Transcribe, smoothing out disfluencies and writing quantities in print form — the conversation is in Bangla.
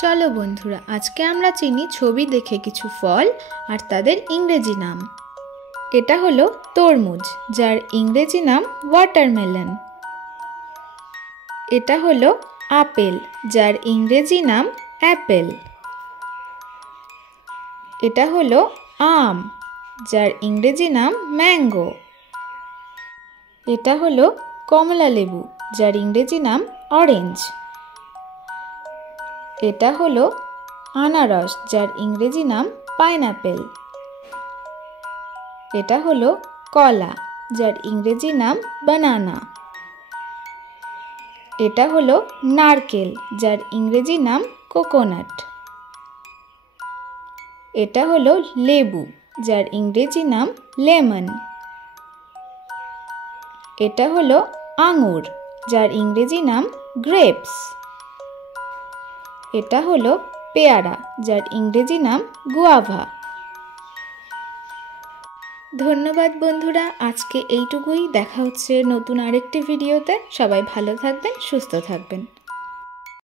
চলো বন্ধুরা, আজকে আমরা চিনি ছবি দেখে কিছু ফল আর তাদের ইংরেজি নাম। এটা হলো তরমুজ, যার ইংরেজি নাম ওয়াটারমেলন। এটা হলো আপেল, যার ইংরেজি নাম অ্যাপেল। এটা হলো আম, যার ইংরেজি নাম ম্যাঙ্গো। এটা হলো কমলা লেবু, যার ইংরেজি নাম অরেঞ্জ। এটা হলো আনারস, যার ইংরেজি নাম পাইনঅ্যাপেল। এটা হলো কলা, যার ইংরেজি নাম বানানা। এটা হলো নারকেল, যার ইংরেজি নাম কোকোনাট। এটা হলো লেবু, যার ইংরেজি নাম লেমন। এটা হলো আঙুর, যার ইংরেজি নাম গ্রেপস। এটা হলো পেয়ারা, যার ইংরেজি নাম গুয়াভা। ধন্যবাদ বন্ধুরা, আজকে এইটুকুই। দেখা হচ্ছে নতুন আরেকটি ভিডিওতে। সবাই ভালো থাকবেন, সুস্থ থাকবেন।